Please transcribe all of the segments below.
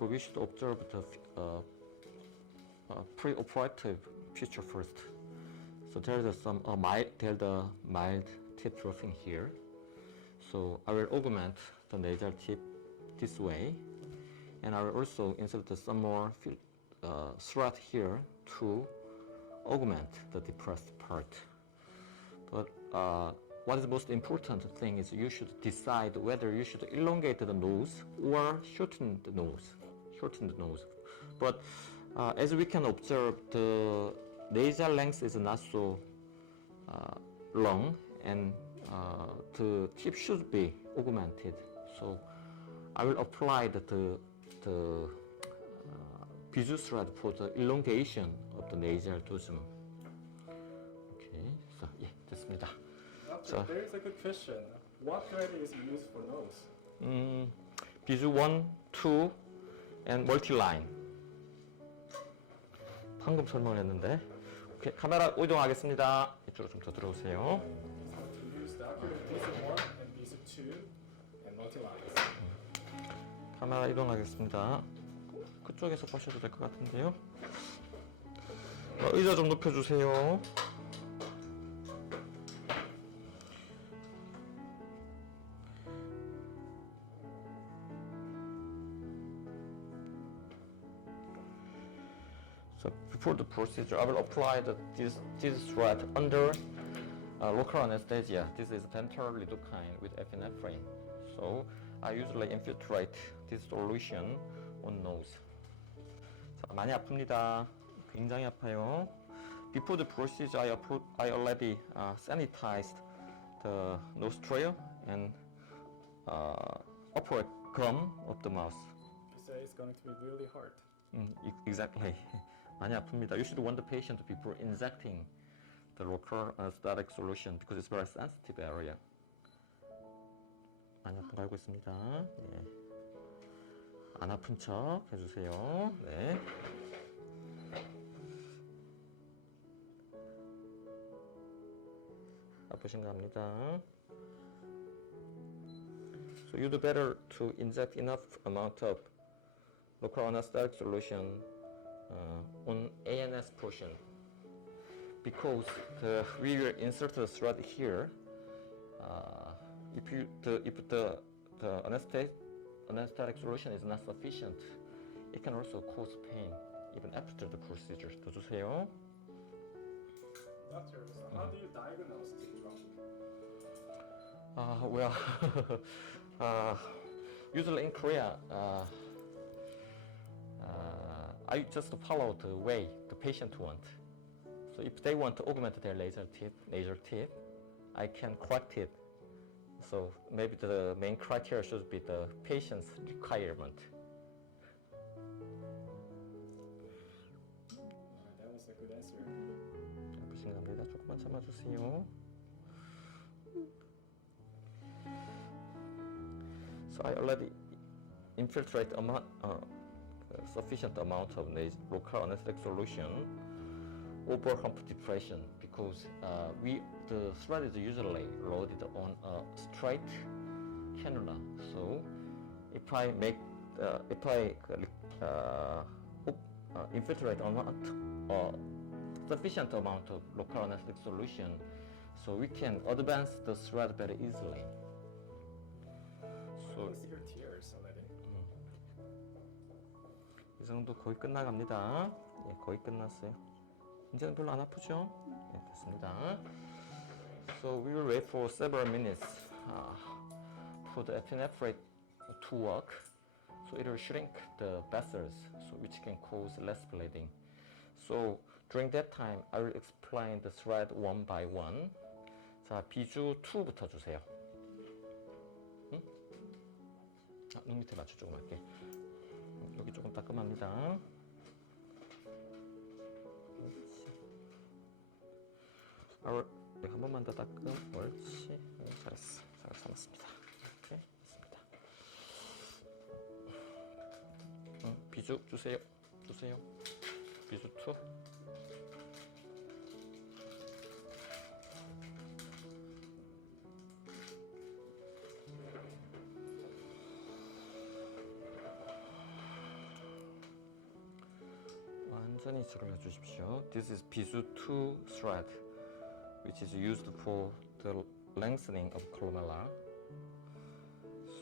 but we should observe the pre-operative picture first. So there's some mild tip drooping here. So I will augment the nasal tip this way, and I will also insert some more thread here to augment the depressed part. But what is the most important thing is you should decide whether you should elongate the nose or shorten the nose. But as we can observe, the nasal length is not so long, and the tip should be augmented. So I will apply the Visu thread for the elongation of the nasal dozen. Okay, so yeah, 됐습니다. Doctor, there is a good question. What thread is used for nose? Visu 1, 2, and multi-line. 방금 설명을 했는데. 오케이, 카메라 이동하겠습니다. 이쪽으로 좀 더 들어오세요. So to use the aqulift Visu 1 and Visu 2 and multi-lines. 카메라 이동하겠습니다. 그쪽에서 보셔도 될 것 같은데요. 의자 좀 높여주세요. So before the procedure, I will apply this thread under local anesthesia. This is dental lidocaine with epinephrine. So I usually infiltrate this solution on nose. 자, 많이 아픕니다. 굉장히 아파요. Before the procedure, I already sanitized the nostril and upper gum of the mouth. You say it's going to be really hard. Exactly. 많이 아픕니다. You should warn the patient before injecting the local anesthetic solution because it's very sensitive area. 많이 아픈 거 알고 있습니다. 네. 안 아픈 척 해주세요. 네. 아프신가 합니다. So you do better to inject enough amount of local anesthetic solution on ANS portion because we will insert the thread here. If the anesthetic solution is not sufficient, it can also cause pain even after the procedure. 더 주세요. Doctor, so how do you diagnose tip dropping? Well, usually in Korea, I just follow the way the patient wants. So if they want to augment their nasal tip, I can correct it. So maybe the main criteria should be the patient's requirement. That was a good answer. 아프신갑니다. 조금만 참아주세요. So I already infiltrate sufficient amount of local anesthetic solution over hump depression because the thread is usually loaded on a straight cannula. So if I infiltrate sufficient amount of local anesthetic solution, so we can advance the thread very easily. I can see your tears already. 이 정도 거의 끝나갑니다. 예, 거의 끝났어요. 이제는 별로 안 아프죠? 네, 됐습니다. So we will wait for several minutes for the epinephrine to work. So it will shrink the vessels, so which can cause less bleeding. So during that time, I will explain the thread one by one. 자, 비주 2부터 주세요. 응? 눈 밑에 맞춰 조금 할게. 여기 조금 따끔합니다. 한 번만 더 닦음. 옳지. 잘했어. 잘 참았습니다. 이렇게 했습니다. 비주 주세요. 비주 2. 천천히 수를 해주십시오. This is Visu 2 thread, which is used for the lengthening of cannula.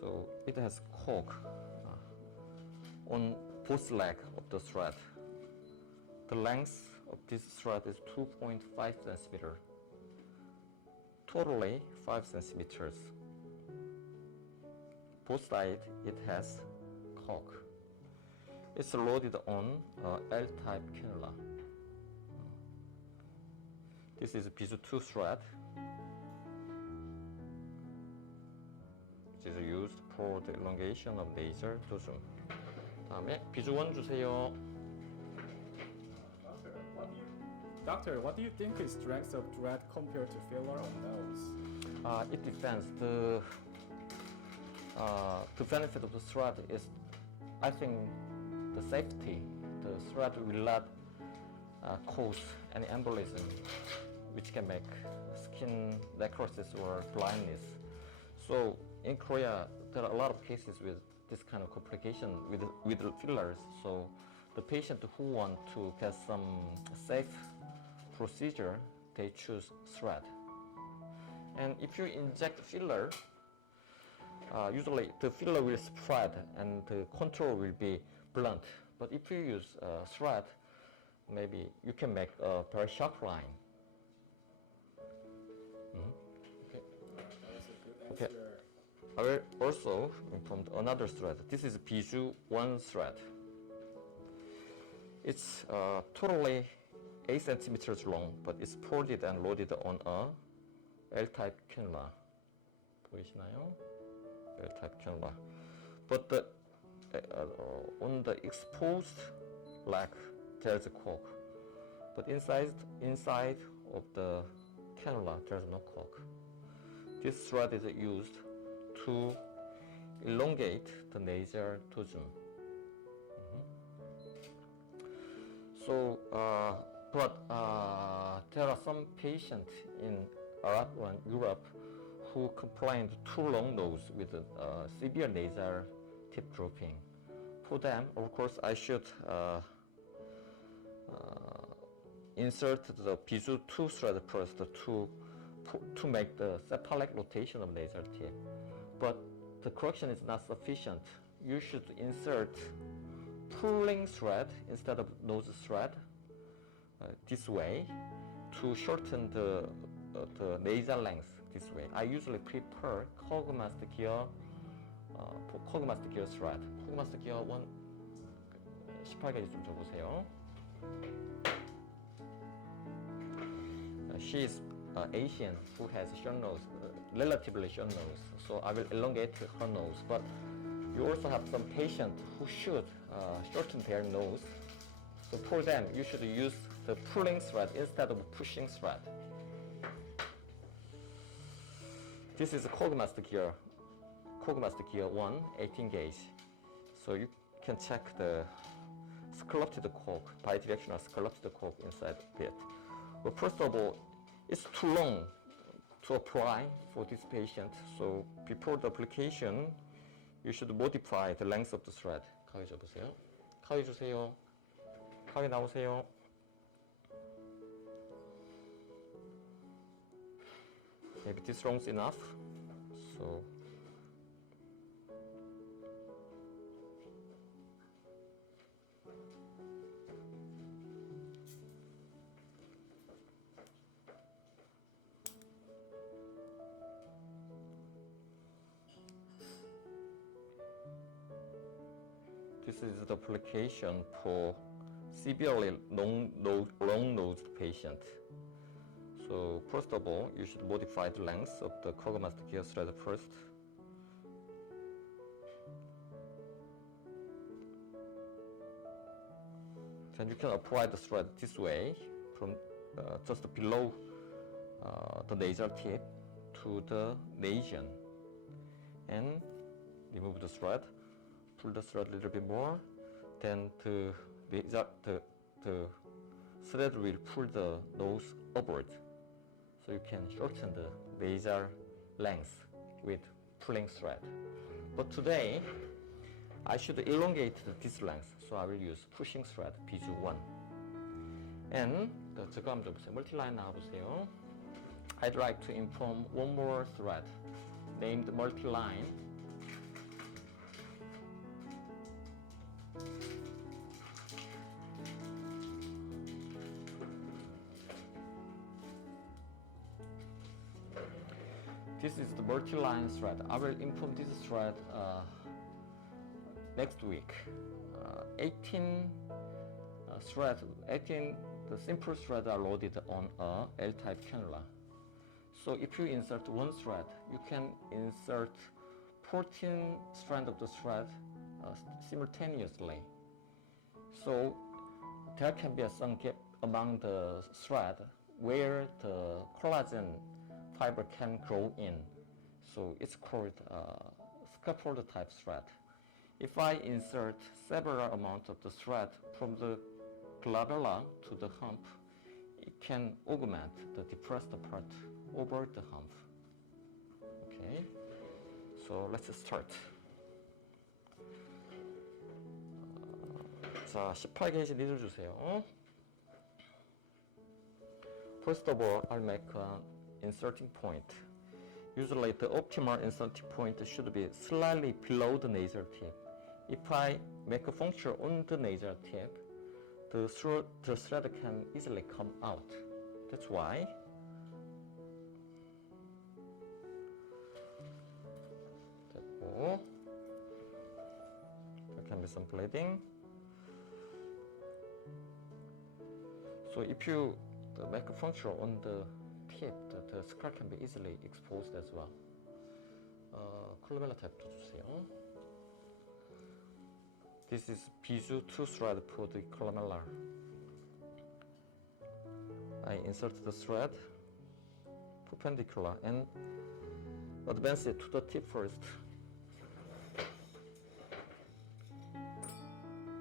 So it has cork on both legs of the thread. The length of this thread is 2.5 centimeter. Totally 5 centimeters. Both sides it has cork. It's loaded on L-type cannula. This is Visu 2 thread, which is used for the elongation of nasal dosum. 다음에 Visu 1 주세요. Doctor, what do you think is strength of thread compared to filler on nose? It depends. The benefit of the thread is, I think, the safety. The thread will not cause any embolism, which can make skin necrosis or blindness. So in Korea, there are a lot of cases with this kind of complication with fillers. So the patient who want to get some safe procedure, they choose thread. And if you inject filler, usually the filler will spread and the contour will be blunt. But if you use thread, maybe you can make a very sharp line. Okay. That was a good answer. I will also inform another thread. This is Visu 1 thread. It's totally 8 centimeters long, but it's ported and loaded on a L-type cannula. 보이시나요? L-type cannula. But on the exposed leg, there's a cork. But inside of the cannula, there's no cork. This thread is used to elongate the nasal dosum. So, but there are some patients in Arab and Europe who complained too long nose with severe nasal tip drooping. For them, of course, I should insert the Visu 2 thread first to make the cephalic rotation of nasal tip. But the correction is not sufficient. You should insert pulling thread instead of nose thread this way to shorten the nasal length this way. I usually prefer Cogmaster gear thread. Cogmaster gear 1 18가지 좀 줘보세요. She is Asian who has short nose, relatively short nose, so I will elongate her nose. But you also have some patients who should shorten their nose. So for them, you should use the pulling thread instead of pushing thread. This is a Cogmaster gear 1, 18 gauge. So you can check the sculpted cork, bidirectional sculpted cork inside of it. But first of all, it's too long to apply for this patient. So before the application, you should modify the length of the thread. 가위 줘보세요. 가위 주세요. 가위 나오세요. Maybe this long enough. So this is the application for severely long-nosed patient. So first of all, you should modify the length of the Cogmaster gear thread first. Then you can apply the thread this way from just below the nasal tip to the nasion, and remove the thread. Pull the thread a little bit more, then the thread will pull the nose upward. So you can shorten the nasal length with pulling thread. But today, I should elongate this length, so I will use pushing thread, Visu 1. And 저거 한번 보세요. 멀티라인 나와보세요. I'd like to inform one more thread named multi-line. This is the multi-line thread. I will inform this thread next week. 18 the simple threads are loaded on a L-type cannula. So if you insert one thread, you can insert 14 strands of the thread simultaneously. So there can be some gap among the thread where the collagen fiber can grow in. So it's called scaffold type thread. If I insert several amounts of the thread from the glabella to the hump, it can augment the depressed part over the hump. Okay, so let's start. 자, 18게이지 니들 주세요. First of all, I'll make an inserting point. Usually the optimal inserting point should be slightly below the nasal tip. If I make a puncture on the nasal tip, the thread can easily come out. That's why there can be some bleeding. So if you make a puncture on the tip, the scar can be easily exposed as well. 콜라멜라 탭도 주세요. This is Visu 2 thread for the colamellar. I insert the thread perpendicular and advance it to the tip first.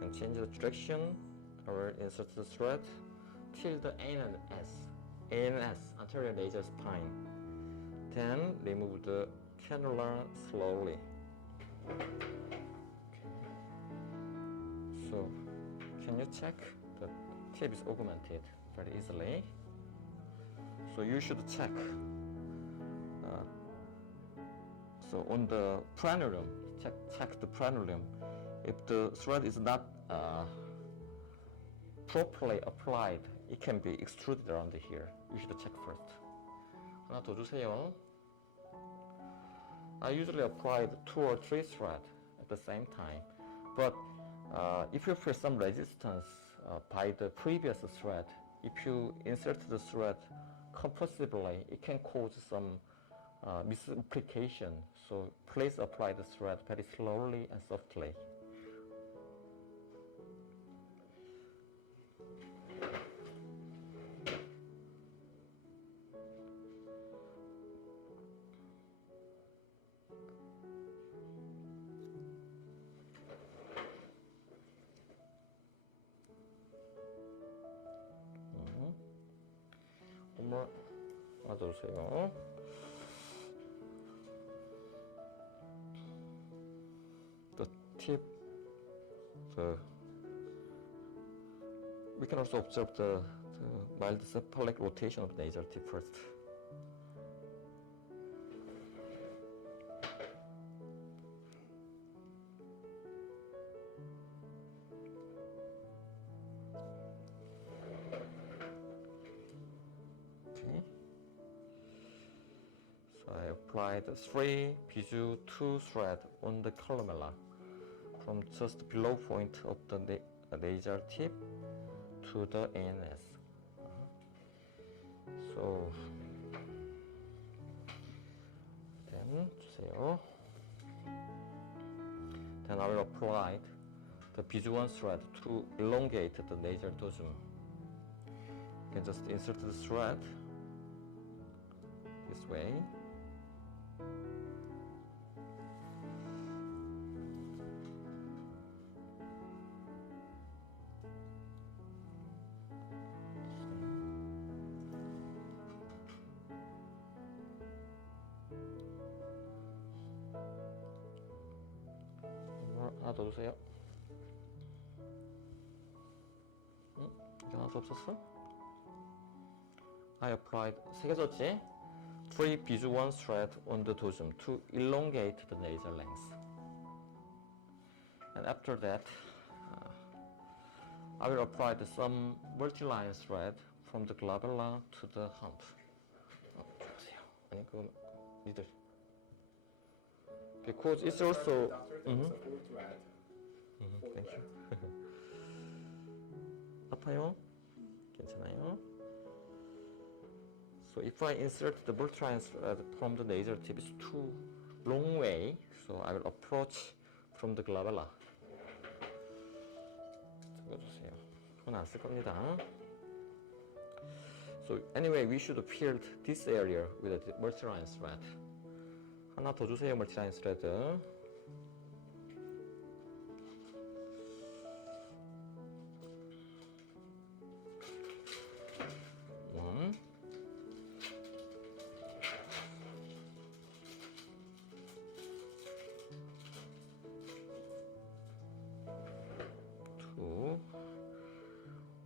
And change the direction. I will insert the thread till the ANS, anterior nasal spine. Then remove the cannula slowly. So, can you check the tip is augmented very easily? So you should check. So on the frenulum, check the frenulum. If the thread is not properly applied, it can be extruded around here. You should check first. 하나 더 주세요. I usually apply 2 or 3 threads at the same time, but if you feel some resistance by the previous thread, if you insert the thread compulsively, it can cause some misapplication. So please apply the thread very slowly and softly. 한번 놔두세요. The tip, we can also observe the mild cephalic rotation of the nasal tip first. I applied 3 Visu 2 thread on the columella from just below point of the nasal tip to the ANS. So then 주세요. Then I will apply the Visu 1 thread to elongate the nasal dosum. You can just insert the thread this way. 하나 더 주세요. 이게 하나도 없었어? I applied 3개 줬지? 3 Visu 1 thread on the dosum to elongate the nasal length. And after that, I will apply some multi-line thread from the glabella to the hump. 아니 그거 니들. Because it's also. Doctor, there was a full thread. Full Thank thread. you. 아파요? 괜찮아요? So if I insert the multi-line thread from the nasal tip, it's too long way. So I will approach from the glabella. 찍어주세요. 그건 안 쓸 겁니다. So anyway, we should fill this area with a multi-line thread. 하나 더 주세요, multi-line thread. One. Two.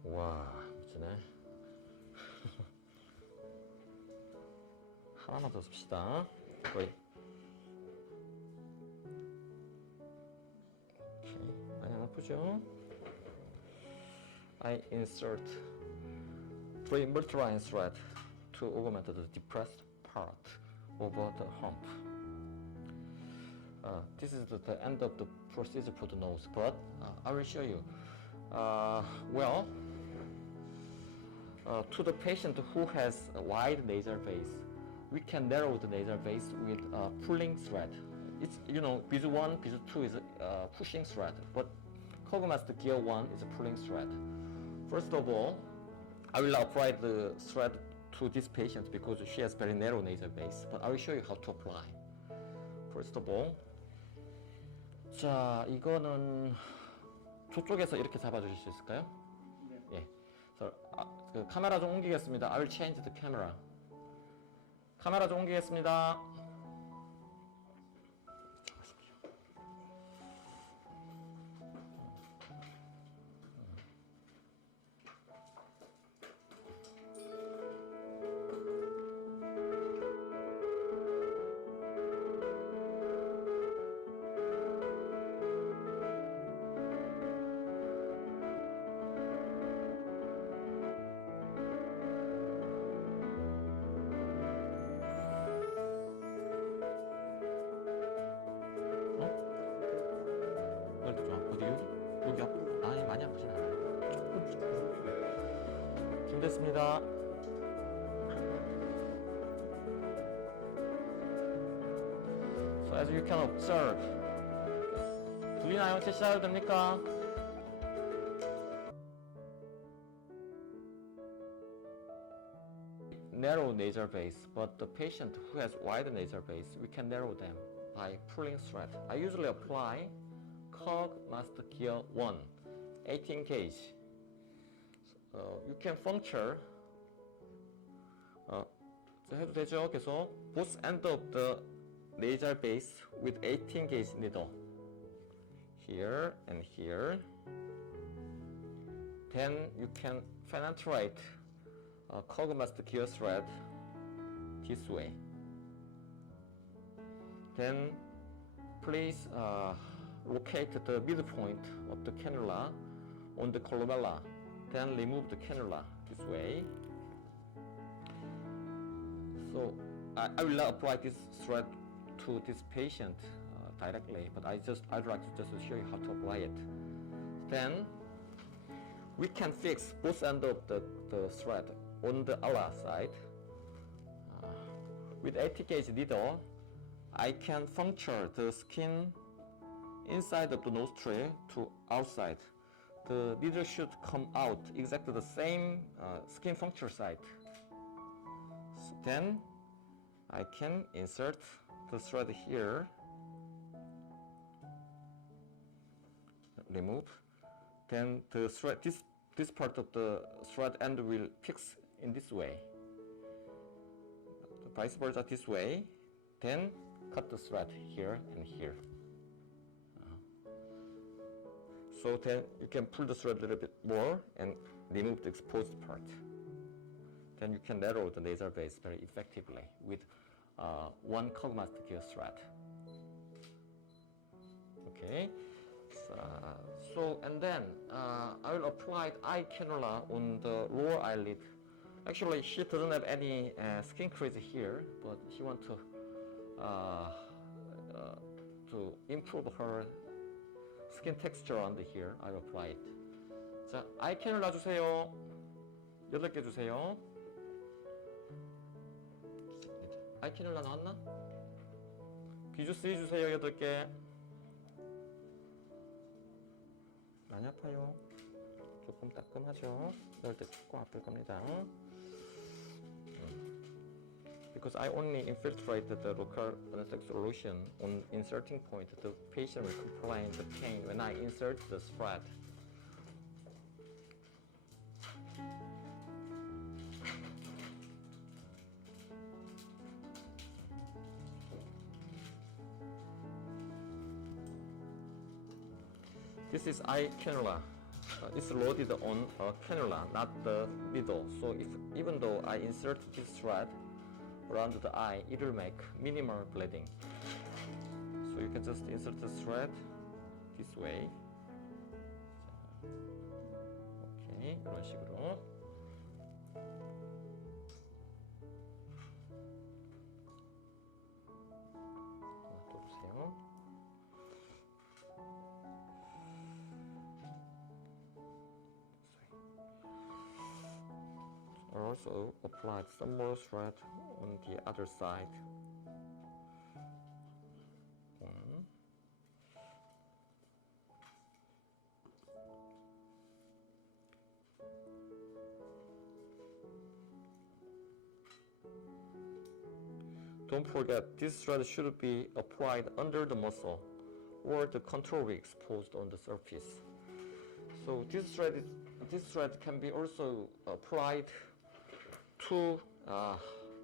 와, 미치네. 하나만 더 씁시다. 거의. 오케이. 많이 안 아프죠? I insert 3 multi-line thread to augment the depressed part over the hump. This is the end of the procedure for the nose, but I will show you. To the patient who has a wide nasal base, we can narrow the nasal base with a pulling thread. It's, Visu 1, Visu 2 is a pushing thread, but Cogmaster Gear 1 is a pulling thread. First of all, I will apply the thread to this patient because she has very narrow nasal base, but I will show you how to apply. First of all, 자, 이거는 저쪽에서 이렇게 잡아주실 수 있을까요? 네. 예. 그 카메라 좀 옮기겠습니다. I will change the camera. 카메라 좀 옮기겠습니다. 여기 아니 많이 아프진 않아요. 준비됐습니다. So as you can observe, 들리나요? 제 시작해도 됩니까? Narrow nasal base, but the patient who has wide nasal base, we can narrow them by pulling thread. I usually apply Cogmaster Gear 1, 18 gauge. You can puncture. 해도 되죠? 계속 both end of the nasal base with 18 gauge needle. Here and here. Then you can penetrate Cogmaster Gear thread this way. Then please locate the midpoint of the cannula on the glabella. Then remove the cannula this way. So I will not apply this thread to this patient directly, but I'd like to just show you how to apply it. Then we can fix both ends of the thread on the ala side. With 80 gauge needle, I can puncture the skin inside of the nostril to outside. The needle should come out exactly the same skin puncture site. So then I can insert the thread here, remove. Then the thread, this part of the thread end will fix in this way. Vice versa this way. Then cut the thread here and here. So then you can pull the thread a little bit more and remove the exposed part. then you can narrow the nasal base very effectively with one Cogmaster gear thread. Okay, so and then I will apply eye cannula on the lower eyelid. Actually, she doesn't have any skin crease here, but she wants to improve her skin texture under here. I'll apply it. 자, 아이 캐놀라 주세요. 8개 주세요. 아이 캐놀라 나왔나? 비주 3 주세요. 8개. 많이 아파요. 조금 따끔하죠? 이럴 때 조금 아플 겁니다. Because I only infiltrated the local anesthetic solution on inserting point, the patient will complain the pain when I insert the thread. This is eye cannula. It's loaded on a cannula, not the needle. So even though I insert this thread around the eye, it will make minimal bleeding. So you can just insert the thread this way. Okay, 이런 식으로. 하나 또 주세요. I also applied some more thread on the other side. One. Don't forget, this thread should be applied under the muscle or the control will be exposed on the surface. So this thread can be also applied to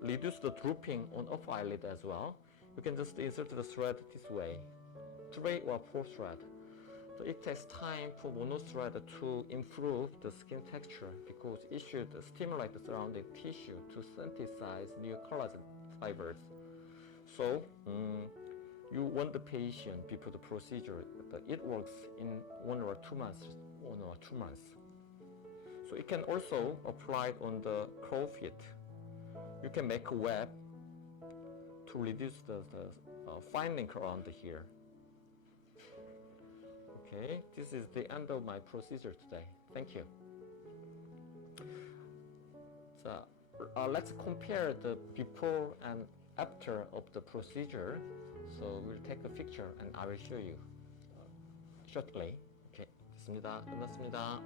reduce the drooping on upper eyelid as well. You can just insert the thread this way, 3 or 4 thread. So it takes time for mono thread to improve the skin texture because it should stimulate the surrounding tissue to synthesize new collagen fibers. So you want the patient before the procedure, but it works in 1 or 2 months. So it can also apply it on the claw feet. You can make a web to reduce the fine link around here. Okay, this is the end of my procedure today. Thank you. So let's compare the before and after of the procedure. So we'll take a picture and I will show you shortly. Okay, 됐습니다. 끝났습니다.